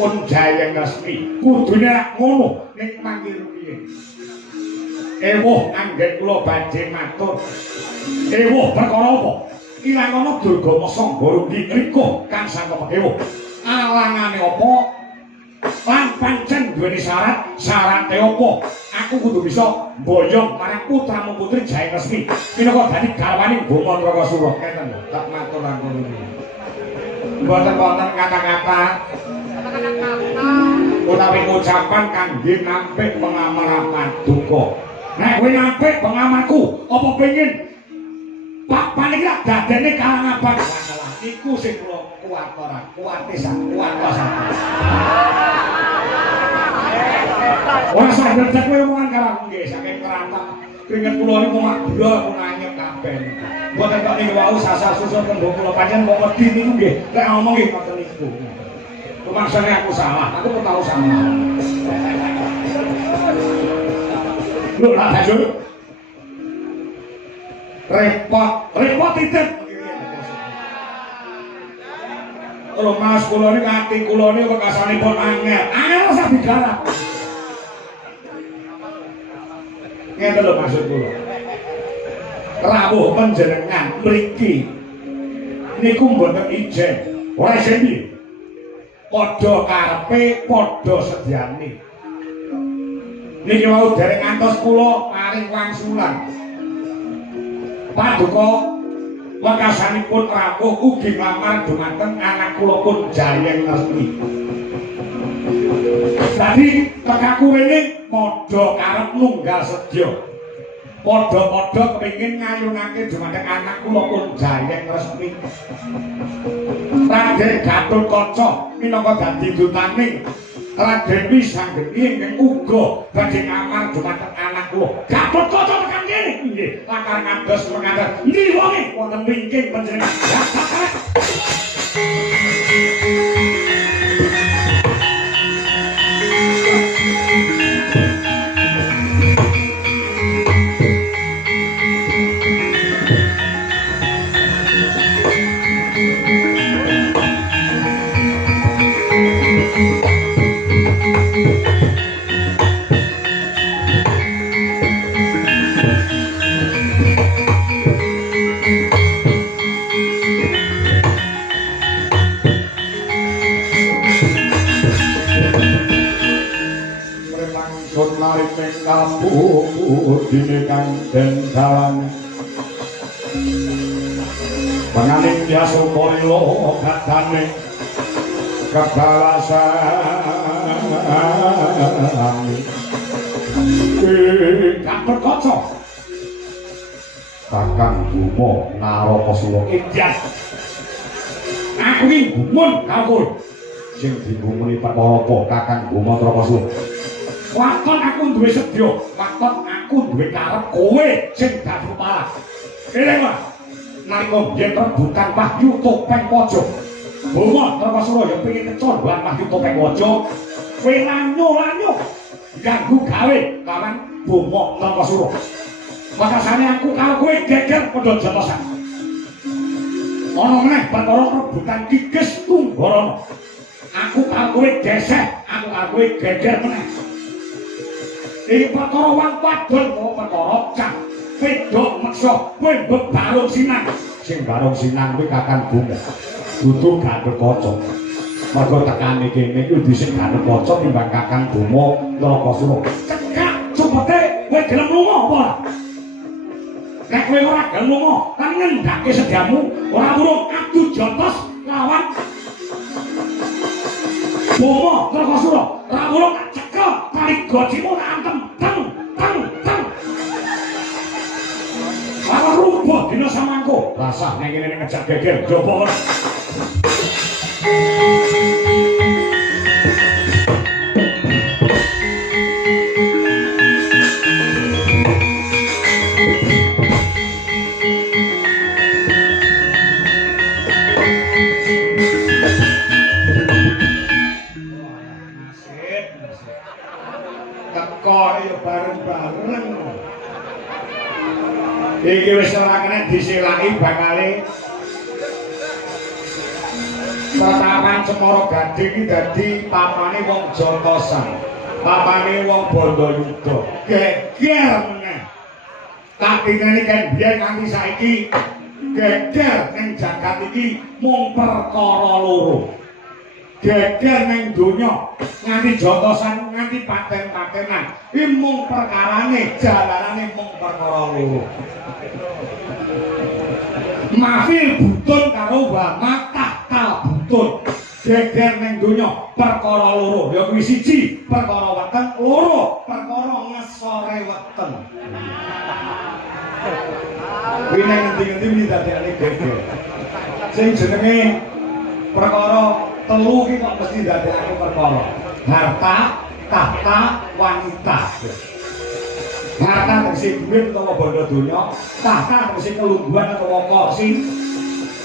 pun jayeng resmi kudune rak ngono ning mangkir piye ewuh anggen kula badhe matur ewuh perkara apa ilang ana durga masa nggo riko kang sangka ewuh alangane apa lan pancen duweni syarate apa aku kudu bisa mboyong marang putramu putri jayeng resmi minangka dadi garwane Boma Rakasura ngeten tak matur langkung mboten wonten kata-kata utawi ucapan kangge nampik pengamal paduka. Nek kowe nampik pengamalku, apa pengin papan iki lak dadene kalang abang masalah iku sing kula kuat ora kuwate sak kuat sak. Ora sadar kowe omongan karo aku nggih saking kerantak keringet kula niku mak dia aku nanyep kabeh. Mboten kok niku wau sasar susun tembung kula pancen kok wedi niku nggih lek ngomong nggih ngoten niku. Maksudnya aku salah, aku tahu salah. Lu lah hancur. Repot titip. Kalau mas kula ini ati kula ini bekasanipun angel usah digarap. Ngeten lho maksud kula. Rawuh panjenengan mriki niku mboten ijen. Ora ijen padha karepe padha sediane niki wau dereng ngantos kula paring wangsulan paduka wekasanipun rawuh ugi nglamar dumateng anak kula pun jayeng resmi dadi tekaku rene padha karep nunggal sedya padha-padha kepengin ngayunake dumateng anak kula pun jayeng resmi Raden Gatotkaca minangka dadi dutaning Raden Wisanggeni ingkang uga badhe ngamar dumateng anak kula. Gatotkaca tekan kene nggih, lakar ngados mengados niwonge wonten wingking panjenengan. Dine kang den dalan panganing biasa polilo katane kebalasan Gatotkaca Kakang Boma Narakasura Indian aku iki gumun kawul sing digumuni perkara apa Kakang Boma Narakasura waton aku duwe sedya waton aku duwe karep kowe sing dadi kepala eling wae nalika yen rebutan Wahyu Topeng Waja Boma Narakasura ya pengin kecondhan Wahyu Topeng Waja kowe lanyo ganggu gawe kawan Boma Narakasura makasane aku karo kowe geger padha jotosan ana meneh perkara rebutan Kigis Tunggarana aku karo kowe gesek aku karo kowe geger meneh iki perkara wong wadon mau perkara cah wedok meksa kowe bebarung sinang sing barung sinang kuwi Kakang Boma dudu Gatotkaca mergo tekane kene iki dhisik Gatotkaca timbang Kakang Boma Narakasura cekak cepete kowe gelem lunga apa nek kowe ora gelem lunga kan ngendhake sediamu ora burung adu jotos lawan Boma Narakasura ora burung cekel kali gojimu antem Lawan rubuh dina samangko rasah nek kene ngejak geger jopo teko ya bareng-bareng. Iki wis ora kena disilaki bakale Pratapan Cemara Gadhing iki dadi papane wong Jotosan, papane wong Bandayuda. Geger meneh. Katinene kan biyen nganti saiki geger ning jagat iki mung perkara loro. Geger ning donya nganti Jotosan nganti paten-patenan. Iki mung perkarane jalanane mung perkara loro. Mafil butun karo wama tahta butun. Geger ning donya perkara loro. Ya kuwi siji perkara weteng, loro perkara ngesore weteng. Kuwi nang ngendi-endi iki dadekane geger. Sing jenenge perkara telu iki kok mesti dadekake perkara. Harta, tahta, wanita. Harta tegese duit utawa bondo donya, tahta tegese kelungguhan utawa kursi,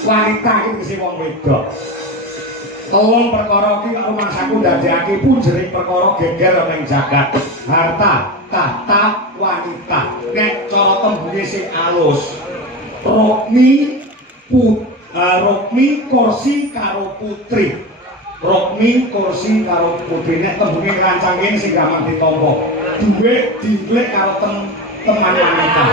wanita iki tegese wong wedok. Telung perkara iki kok rumangsaku dadekake punjering perkara geger ning jagat. Harta, tahta, wanita. Nek cara tembunge sing alus, Rokmi kursi karo putri. Rokmi kursi karo putri. Nek tembunge rancang kene sing gampang ditampa. Duit diglek karo teman wanita.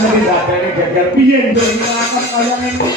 Mesti dadene geger piye nduk nglakon kaya ngene.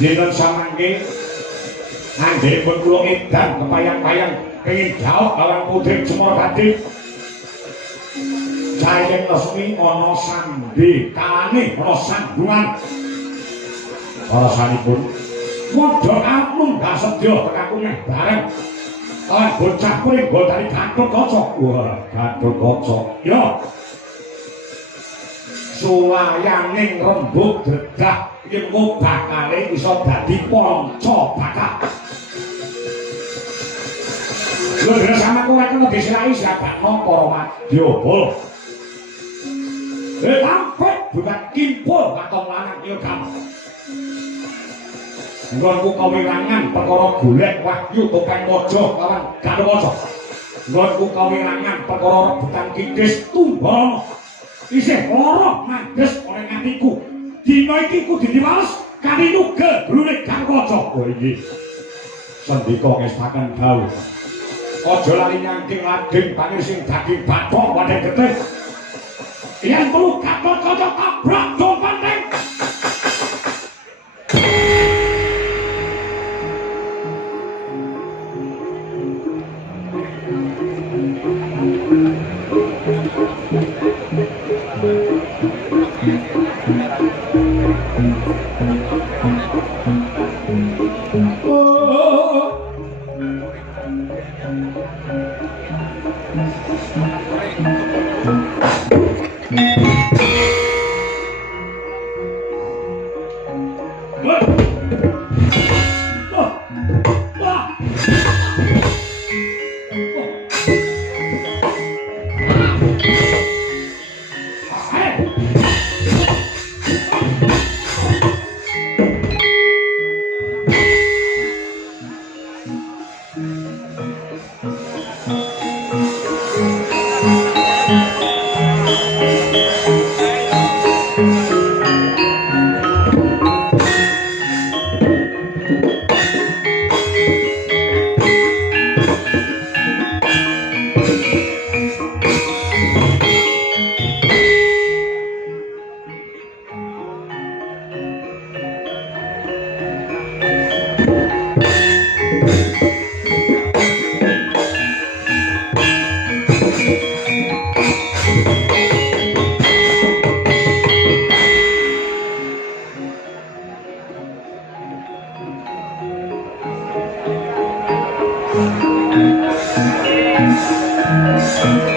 Dinten samangke anggere pun kula edan kepayang-payang kenging jauh alang putri Cemara Gadhing. Jayeng Lesmi ana sandhe kalane ana sandungan alasanipun modho amung gak sedya tekakungan bareng lan bocah kuring dari Gatotkaca. Wah, Gatotkaca ya suwayaning rembug dredah yen bakale iso dadi panca bakat. Lho dene sama kowe kena disirahi siapa para Madyabala. Tampet bukan kimpul katon lanang ilkam. Nggonku kawirangan perkara golek wahyu topeng maja lawan Gatotkaca. Nggonku kawirangan perkara rebutan kidis tumbal. Isih lara mandes oleh atiku. Dina iki kudu diwales kali nugel brune Gatotkaca. Oh iki. Sendika ngestaken dawuh. Aja lali nyangking lading bangir sing daging bathok wadhe getih. Yen perlu Gatotkaca tabrak dompanteng. Thank you.